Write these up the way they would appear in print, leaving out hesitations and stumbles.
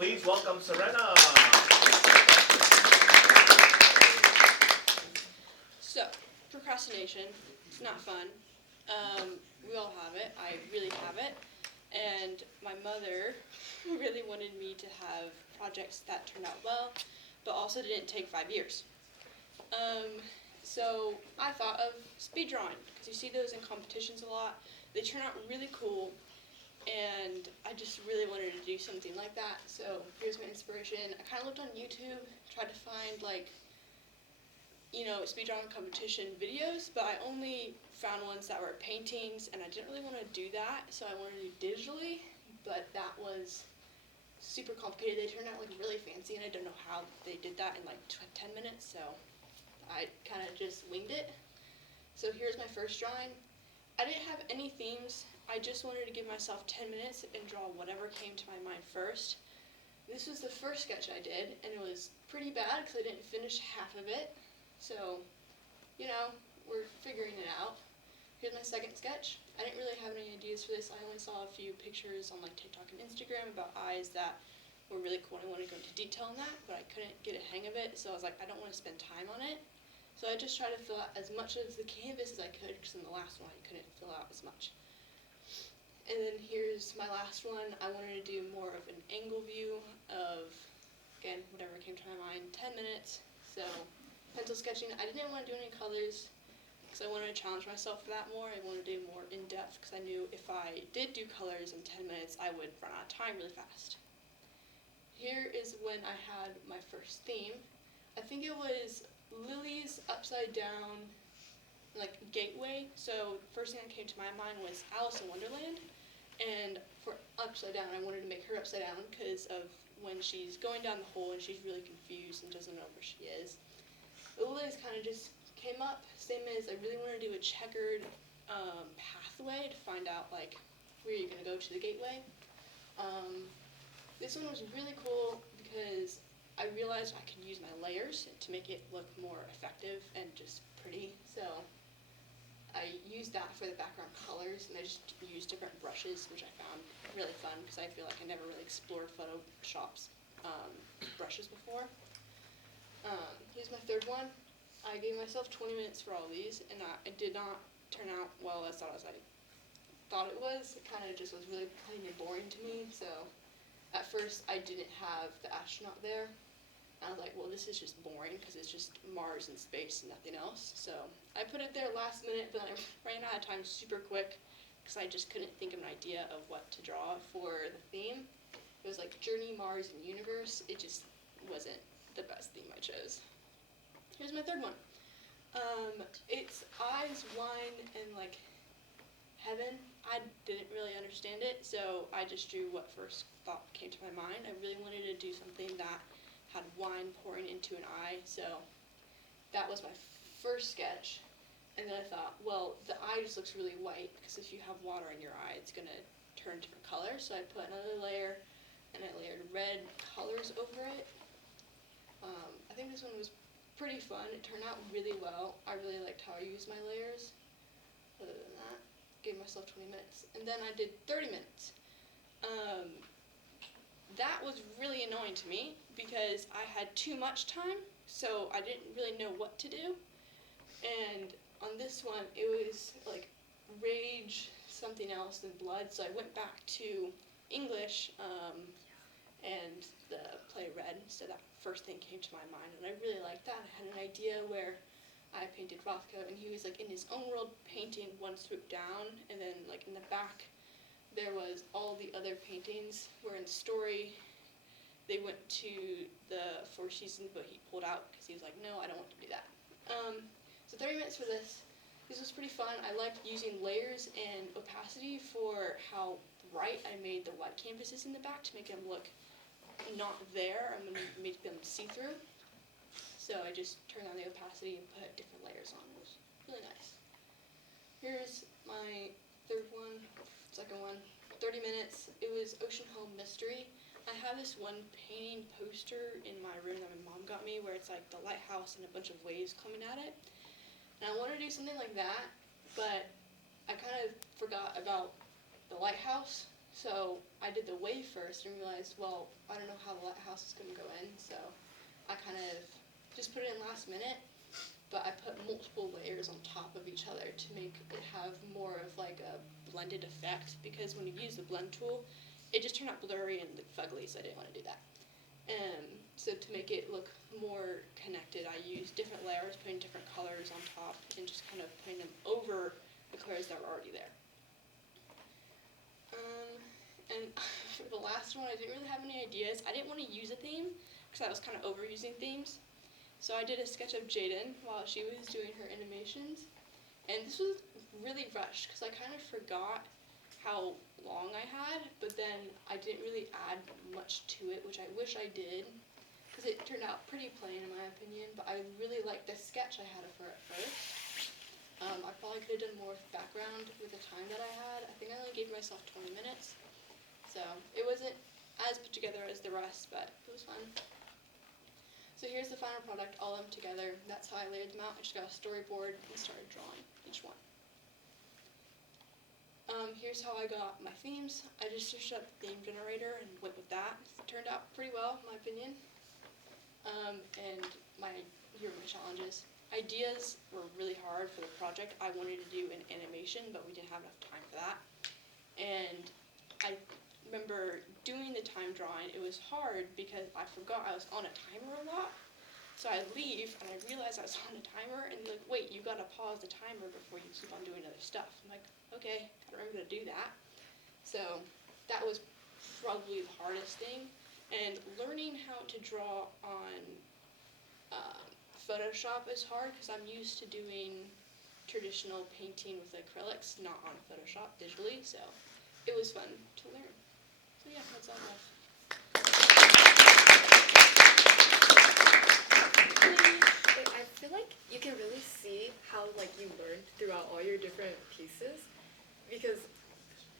Please welcome Serenna. So, procrastination, it's not fun. We all have it. I really have it. And my mother really wanted me to have projects that turned out well, but also didn't take 5 years. So I thought of speed drawing, because you see those in competitions a lot. They turn out really cool, and I just really wanted to do something like that. So here's my inspiration. I kind of looked on YouTube, tried to find speed drawing competition videos, but I only found ones that were paintings, and I didn't really want to do that, so I wanted to do digitally, but that was super complicated. They turned out really fancy, and I don't know how they did that in 10 minutes, so I kind of just winged it. So here's my first drawing. I didn't have any themes. I just wanted to give myself 10 minutes and draw whatever came to my mind first. This was the first sketch I did, and it was pretty bad because I didn't finish half of it. So, we're figuring it out. Here's my second sketch. I didn't really have any ideas for this. I only saw a few pictures on TikTok and Instagram about eyes that were really cool, and I wanted to go into detail on that, but I couldn't get a hang of it, so I was like, I don't want to spend time on it. So I just tried to fill out as much of the canvas as I could, because in the last one I couldn't fill out as much. And then here's my last one. I wanted to do more of an angle view of, again, whatever came to my mind, 10 minutes. So pencil sketching. I didn't want to do any colors because I wanted to challenge myself for that more. I wanted to do more in-depth because I knew if I did do colors in 10 minutes, I would run out of time really fast. Here is when I had my first theme. I think it was lilies upside down, gateway. So the first thing that came to my mind was Alice in Wonderland. And for upside down, I wanted to make her upside down because of when she's going down the hole and she's really confused and doesn't know where she is. The lilies kind of just came up, same as I really want to do a checkered pathway to find out where you're going to go to the gateway. This one was really cool because I realized I could use my layers to make it look more effective and just pretty. So I used that for the background colors, and I just used different brushes, which I found really fun because I feel like I never really explored Photoshop's brushes before. Here's my third one. I gave myself 20 minutes for all these, and it did not turn out well as I thought it was. It kind of just was really plain and boring to me, so at first I didn't have the astronaut there. I was like, well, this is just boring because it's just Mars and space and nothing else. So I put it there last minute, but I ran out of time super quick because I just couldn't think of an idea of what to draw for the theme. It was Journey, Mars, and Universe. It just wasn't the best theme I chose. Here's my third one. It's eyes, wine, and heaven. I didn't really understand it, so I just drew what first thought came to my mind. I really wanted to do something that had wine pouring into an eye, so that was my first sketch. And then I thought, well, the eye just looks really white, because if you have water in your eye, it's going to turn different colors. So I put another layer, and I layered red colors over it. I think this one was pretty fun. It turned out really well. I really liked how I used my layers. Other than that, gave myself 20 minutes. And then I did 30 minutes. That was really annoying to me because I had too much time, so I didn't really know what to do. And on this one, it was rage, something else, and blood. So I went back to English and the play Red. So that first thing came to my mind, and I really liked that. I had an idea where I painted Rothko, and he was in his own world painting one swoop down, and then in the back there was all the other paintings where in the story they went to the Four Seasons, but he pulled out because he was like, no, I don't want to do that. So 30 minutes for this. This was pretty fun. I liked using layers and opacity for how bright I made the white canvases in the back to make them look not there. I'm going to make them see-through. So I just turned on the opacity and put different layers on. It was really nice. Here's my second one, 30 minutes. It was Ocean Home Mystery. I have this one painting poster in my room that my mom got me where it's the lighthouse and a bunch of waves coming at it. And I wanted to do something like that, but I kind of forgot about the lighthouse. So I did the wave first and realized, well, I don't know how the lighthouse is going to go in, so I kind of just put it in last minute, but I put multiple layers on top of each other to make it have more of like a blended effect, because when you use the blend tool, it just turned out blurry and fugly, so I didn't want to do that. So to make it look more connected, I used different layers, putting different colors on top, and just kind of putting them over the colors that were already there. And for the last one, I didn't really have any ideas. I didn't want to use a theme, because I was kind of overusing themes. So I did a sketch of Jaden while she was doing her animations. And this was really rushed, because I kind of forgot how long I had, but then I didn't really add much to it, which I wish I did, because it turned out pretty plain in my opinion, but I really liked the sketch I had of her at first. I probably could have done more with background with the time that I had. I think I only gave myself 20 minutes, so it wasn't as put together as the rest, but it was fun. So here's the final product, all of them together. That's how I layered them out. I just got a storyboard and started drawing each one. Here's how I got my themes. I just searched up the theme generator and went with that. It turned out pretty well, in my opinion. And here are my challenges. Ideas were really hard for the project. I wanted to do an animation, but we didn't have enough time for that. And I remember doing the time drawing. It was hard because I forgot I was on a timer a lot. So I leave, and I realize I was on a timer, and they're like, wait, you gotta pause the timer before you keep on doing other stuff. I'm like, okay, gotta remember to do that. So that was probably the hardest thing. And learning how to draw on Photoshop is hard, because I'm used to doing traditional painting with acrylics, not on Photoshop digitally, so it was fun to learn. So yeah, that's all I have. I feel like you can really see how like you learned throughout all your different pieces, because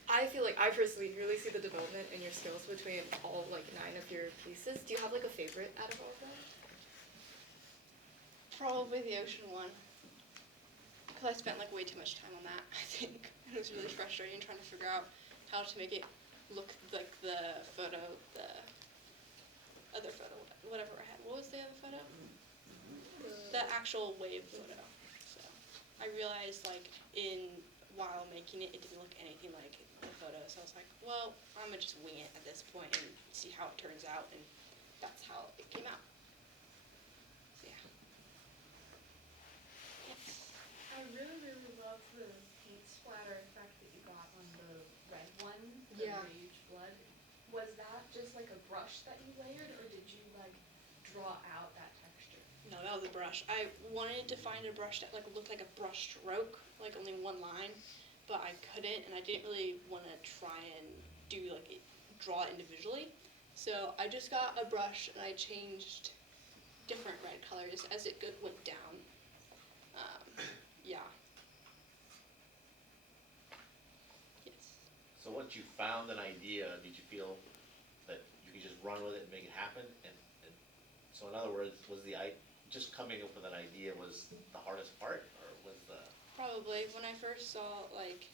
I feel like I personally really see the development in your skills between all like 9 of your pieces. Do you have like a favorite out of all of them? Probably the ocean one, because I spent like way too much time on that, I think. It was really frustrating trying to figure out how to make it look like the photo, the other photo, whatever I had. What was the other photo? The actual wave photo. So I realized like while making it, it didn't look anything like the photo. So I was like, well, I'm gonna just wing it at this point and see how it turns out, and that's how it came out. So yeah. I really, really love the paint splatter effect that you got on the red one, the Yeah. rage blood. Was that just like a brush that you layered, or did you like draw out that texture? No, that was a brush. I wanted to find a brush that like looked like a brush stroke, like only one line, but I couldn't, and I didn't really want to try and do like draw it individually. So I just got a brush and I changed different red colors as it went down. Yeah. Yes. So once you found an idea, did you feel that you could just run with it and make it happen? And so in other words, was just coming up with an idea was the hardest part, or was the... Probably. When I first saw like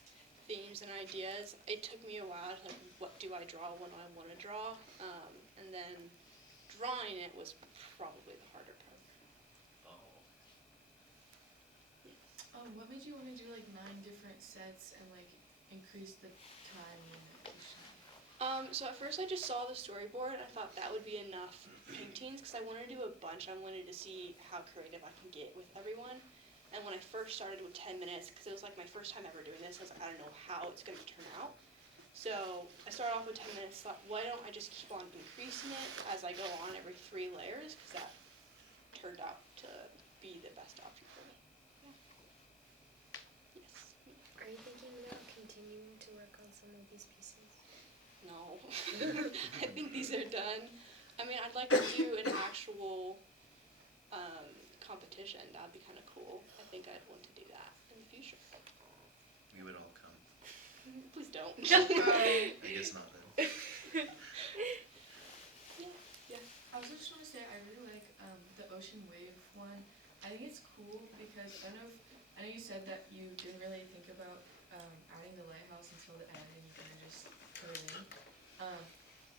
themes and ideas, it took me a while to like, what do I draw when I want to draw, and then drawing it was probably the harder part. Oh. What made you want to do like 9 different sets and like increase the time limit each time? So at first I just saw the storyboard and I thought that would be enough paintings, because I wanted to do a bunch. I wanted to see how creative I can get with everyone. And when I first started with 10 minutes, because it was like my first time ever doing this, I was like, I don't know how it's going to turn out. So I started off with 10 minutes, thought, why don't I just keep on increasing it as I go on every 3 layers, because that turned out to be the best option for me. Yeah. Yes. Are you thinking about continuing to work on some of these pieces? No. I think these are done. I mean, I'd like to do an actual competition. That'd be kind of cool. I think I'd want to do that in the future. We would all come. Please don't. I guess not then. Yeah. I was just want to say I really like the ocean wave one. I think it's cool because I know you said that you didn't really think about adding the lighthouse until the end and you kind of just put it in.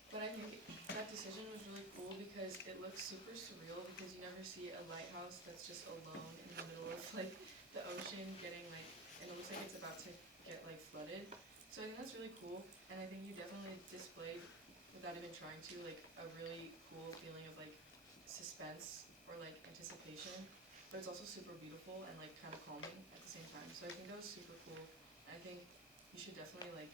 But I think that decision was really cool because it looks super surreal because you never see a lighthouse that's just alone in the middle of like the ocean getting like, and it looks like it's about to get like flooded. So I think that's really cool, and I think you definitely displayed, without even trying to, like a really cool feeling of like suspense or like anticipation, but it's also super beautiful and like kind of calming at the same time. So I think that was super cool. And I think you should definitely like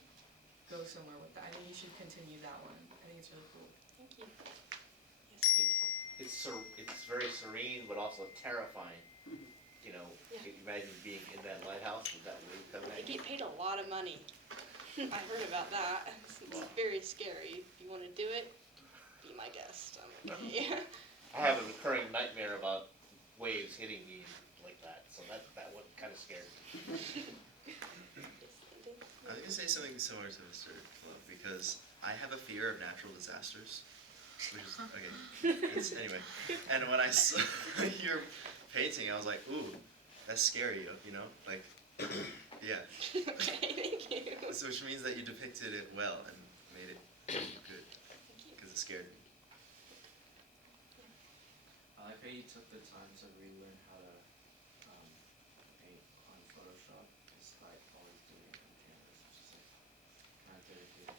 go somewhere with that. I think you should continue that one. I think it's really cool. Thank you. Yes. It's very serene, but also terrifying. You know, Yeah. can you imagine being in that lighthouse with that wave coming They at you? get paid a lot of money. I heard about that. It's very scary. If you want to do it, be my guest. I'm okay. I have a recurring nightmare about waves hitting me like that, so that one kind of scared me. I was gonna say something similar to Mr. Flo because I have a fear of natural disasters, which is okay. Anyway, and when I saw your painting, I was like, ooh, that's scary, you know, like, yeah. Okay, thank you. So which means that you depicted it well and made it good Thank you. because it scared me. I like how you took the time to relearn how to paint on Photoshop, despite always doing it on canvas, which is like kind of dedicated.